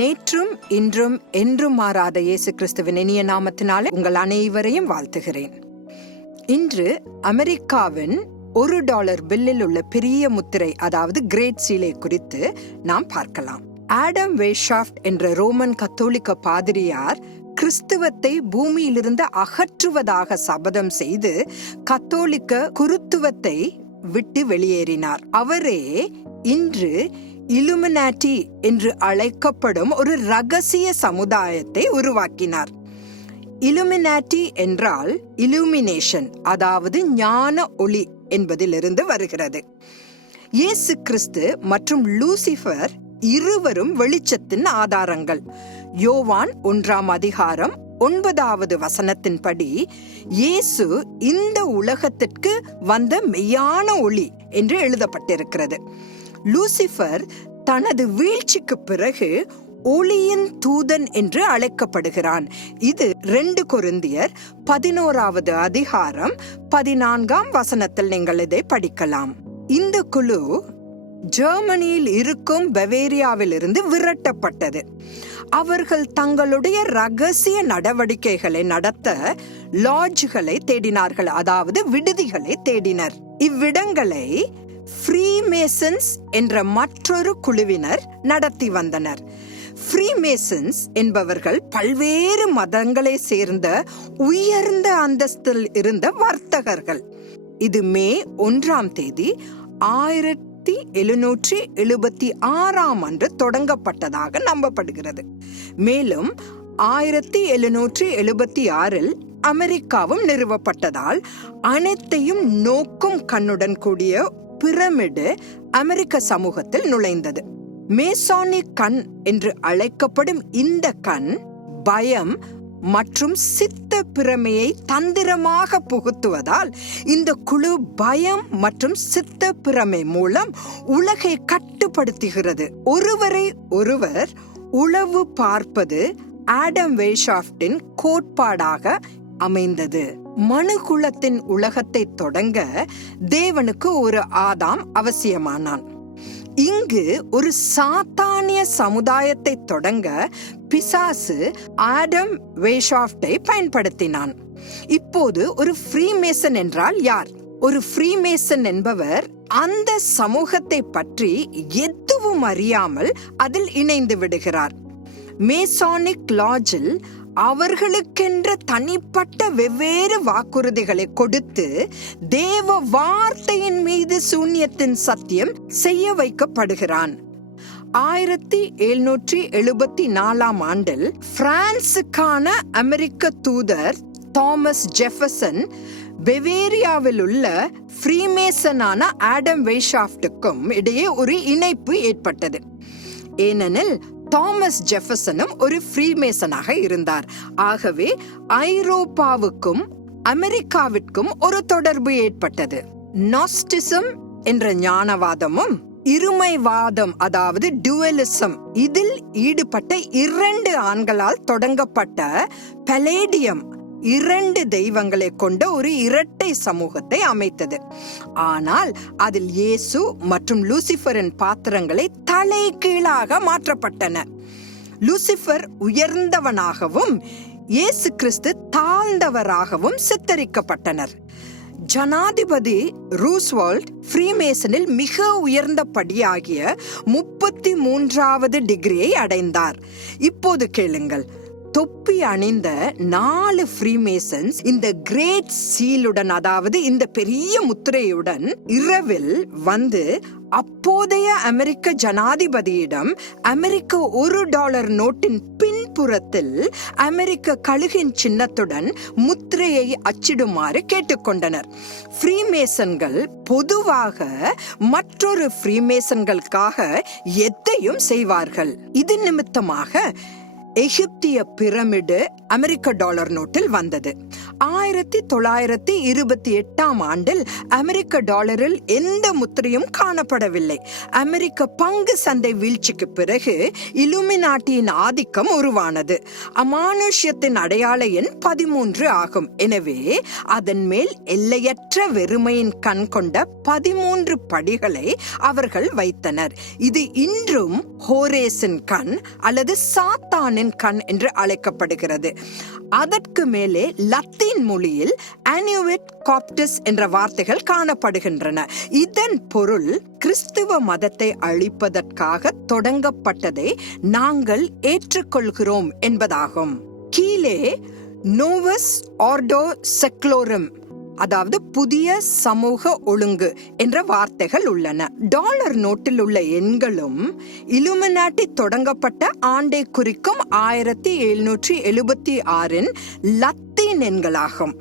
நேற்றும் இன்றும் என்றும் மாறாத இயேசு கிறிஸ்துவின் இனிய நாமத்தினாலே உங்கள் அனைவரையும் வாழ்த்துகிறேன். இன்று அமெரிக்காவின் ஒரு டாலர் பில்லில் உள்ள பெரிய முத்திரை அதாவது கிரேட் சீலை குறித்து நாம் பார்க்கலாம். ஆடம் வேஷாஃப்ட் என்ற ரோமன் கத்தோலிக்க பாதிரியார் கிறிஸ்துவத்தை பூமியிலிருந்து அகற்றுவதாக சபதம் செய்து கத்தோலிக்க குருத்துவத்தை விட்டு வெளியேறினார். அவரே இன்று இலுமினாட்டி என்று அழைக்கப்படும் ஒரு ரகசிய சமுதாயத்தை உருவாக்கினார். இலுமினாட்டி என்றால் இலுமினேஷன் அதாவது ஞான ஒளி என்பதிலிருந்து வருகிறது. இயேசு கிறிஸ்து மற்றும் லூசிஃபர் இருவரும் வெளிச்சத்தின் ஆதாரங்கள். யோவான் ஒன்றாம் அதிகாரம் ஒன்பதாவது வசனத்தின்படி இயேசு இந்த உலகத்திற்கு வந்த மெய்யான ஒளி என்று எழுதப்பட்டிருக்கிறது. லூசிஃபர் தனது வீழ்ச்சிக்கு பிறகு ஒளியின் தூதன் என்று அழைக்கப்படுகிறான். இது ரெண்டு கொருந்தியர் பதினோராவது அதிகாரம் பதினான்காம் வசனத்தில் நீங்கள் இதை படிக்கலாம். இந்த குழு ஜெர்மனியில் இருக்கும் பவேரியாவில் இருந்து விரட்டப்பட்டது. அவர்கள் தங்களுடைய ரகசிய நடவடிக்கைகளை நடத்த லாட்ஜ்களை தேடினார்கள் அதாவது விடுதிகளை தேடினர். இவ்விடங்களை ஃப்ரீமேசன்ஸ் என்ற மற்றொரு குழுவினர் நடத்தி வந்தனர். ஃப்ரீமேசன்ஸ் என்பவர்கள் பல்வேறு மதங்களை சேர்ந்த உயர்ந்த அந்தஸ்தில் இருந்த வர்த்தகர்கள். இது மே ஒன்றாம் தேதி ஆயிரத்தி எழுநூற்றி எழுபத்தி ஆறாம் அன்று தொடங்கப்பட்டதாக நம்பப்படுகிறது. மேலும் ஆயிரத்தி எழுநூற்றி எழுபத்தி ஆறில் அமெரிக்காவும் நிறுவப்பட்டதால் அனைத்தையும் நோக்கும் கண்ணுடன் கூடிய பிரமிடு அமெரிக்க சமூகத்தில் நுழைந்தது. மேசானிக் கண் என்று அழைக்கப்படும் இந்த கண் பயம் மற்றும் சித்த பிரமையை தந்திரமாக புகுத்துவதால் இந்த குழு பயம் மற்றும் சித்த பிரமை மூலம் உலகை கட்டுப்படுத்துகிறது. ஒருவரை ஒருவர் உளவு பார்ப்பது ஆடம் வேஷாஃப்டின் கோட்பாடாக அமைந்தது. மனுகுலத்தின் உலகத்தை தொடங்க தேவனுக்கு ஒரு ஆதாம் அவசியமானான். இங்கு ஒரு சாத்தானிய சமுதாயத்தை தொடங்க பிசாசு ஆடம் வேஷாஃப்டை பயன்படுத்தினான். இப்போது ஒரு ஃப்ரீமேசன் என்றால் யார்? ஒரு ஃப்ரீமேசன் என்பவர் அந்த சமூகத்தை பற்றி எதுவும் அறியாமல் அதில் இணைந்து விடுகிறார். மேசானிக் லாஜில் அவர்களுக்கென்ற தனிப்பட்ட வெவ்வேறு வாக்குறுதிகளை கொடுத்து தேவ வார்த்தையின் மீது சூன்யத்தின் சத்தியம் செய்ய வைக்கப்படுகிறான். ஆயிரத்தி எழுநூற்றி எழுபத்தி நாலாம் ஆண்டில் பிரான்சுக்கான அமெரிக்க தூதர் தாமஸ் ஜெஃபர்சன் பெவேரியாவில் உள்ள ஃப்ரீமேசனான ஆடம் வெய்ஷாஃப்டுக்கும் இடையே ஒரு இணைப்பு ஏற்பட்டது. ஏனெனில் தாமஸ் ஜெஃபர்சனும் ஒரு ஃப்ரீமேசனாக இருந்தார். ஆகவே ஐரோப்பாவுக்கும் அமெரிக்காவிற்கும் ஒரு தொடர்பு ஏற்பட்டது. நாஸ்டிசம் என்ற ஞானவாதமும் இருமைவாதம் அதாவது டுவலிசம் இதில் ஈடுபட்ட இரண்டு ஆண்களால் தொடங்கப்பட்ட பலேடியம் இரண்டு தெய்வங்களை கொண்ட ஒரு இரட்டை சமூகத்தை அமைத்தது. ஆனால் அதில் இயேசு மற்றும் லூசிஃபரின் பாத்திரங்களை தலை கீழாக மாற்றப்பட்டன. லூசிஃபர் உயர்ந்தவனாகவும் இயேசு கிறிஸ்து தாழ்ந்தவராகவும் சித்தரிக்கப்பட்டனர். ஜனாதிபதி ரூஸ்வால்ட் ஃப்ரீமேசனில் மிக உயர்ந்த படியாகிய முப்பத்தி மூன்றாவது டிகிரியை அடைந்தார். இப்போது கேளுங்கள் தொப்பி அணிந்த நாலு ஃப்ரீமேசன்ஸ் இந்த கிரேட் சீலுடன் அதாவது இந்த பெரிய முத்திரையுடன் இரவில் வந்து அப்போதைய அமெரிக்க ஜனாதிபதியிடம் அமெரிக்க ஒரு டாலர் நோட்டின் பின்புறத்தில் அமெரிக்க கழுகின் சின்னத்துடன் முத்திரையை அச்சிடுமாறு கேட்டுக்கொண்டனர். ஃப்ரீமேசன்கள் பொதுவாக மற்றொரு ஃப்ரீமேசன்களுக்காக எதையும் செய்வார்கள். இது நிமித்தமாக எகிப்திய பிரமிடு அமெரிக்க டாலர் நோட்டில் வந்தது. ஆயிரத்தி தொள்ளாயிரத்தி இருபத்தி எட்டாம் ஆண்டில் அமெரிக்க டாலரில் எந்த முத்திரையும் காணப்படவில்லை. அமெரிக்க பங்கு சந்தை வீழ்ச்சிக்கு பிறகு இலுமினாட்டியின் ஆதிக்கம் உருவானது. அமானுஷ்யத்தின் அடையாள எண் பதிமூன்று ஆகும். எனவே அதன் மேல் எல்லையற்ற வெறுமையின் கண் கொண்ட பதிமூன்று படிகளை அவர்கள் வைத்தனர். இது இன்றும் ஹோரேஸின் கண் அல்லது சாத்தானின் கண் என்று அழைக்கப்படுகிறது. அதற்கு மேலே லத்தீன் மொழியில் அனுவிட் காப்டிஸ் என்ற வார்த்தைகள் காணப்படுகின்றன. இதன் பொருள் கிறிஸ்துவ மதத்தை அழிப்பதற்காக தொடங்கப்பட்டதை நாங்கள் ஏற்றுக்கொள்கிறோம் என்பதாகும். கீழே நோவஸ் ஆர்டோ செக்லோரம் அதாவது புதிய சமூக ஒழுங்கு என்ற வார்த்தைகள் உள்ளன. டாலர் நோட்டில் உள்ள எண்களும் இலுமினாட்டி தொடங்கப்பட்ட ஆண்டை குறிக்கும் ஆயிரத்தி எழுநூற்றி எழுபத்தி ஆறின் லத் எண்களாகும்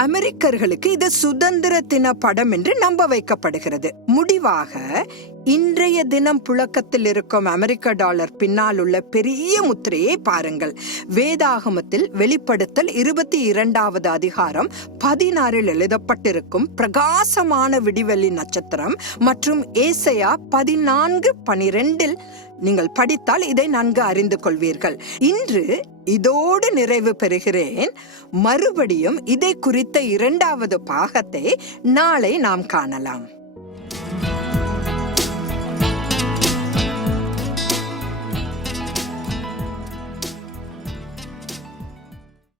அமெரிக்கர்களுக்கு இது சுதந்திர தின படம் என்று நம்ப வைக்கப்படுகிறது. முடிவாக இன்றைய தினம் புழக்கத்தில் இருக்கும் அமெரிக்க டாலர் பின்னால் உள்ள பெரிய முத்திரையை பாருங்கள். வேதாகமத்தில் வெளிப்படுத்தல் இருபத்தி இரண்டாவது அதிகாரம் பதினாறில் எழுதப்பட்டிருக்கும் பிரகாசமான விடிவெளி நட்சத்திரம் மற்றும் ஏசையா பதினான்கு பனிரெண்டில் நீங்கள் படித்தால் இதை நன்கு அறிந்து கொள்வீர்கள். இன்று இதோடு நிறைவு பெறுகிறேன். மறுபடியும் இதை குறித்த இரண்டாவது பாகத்தை நாளை நாம் காணலாம்.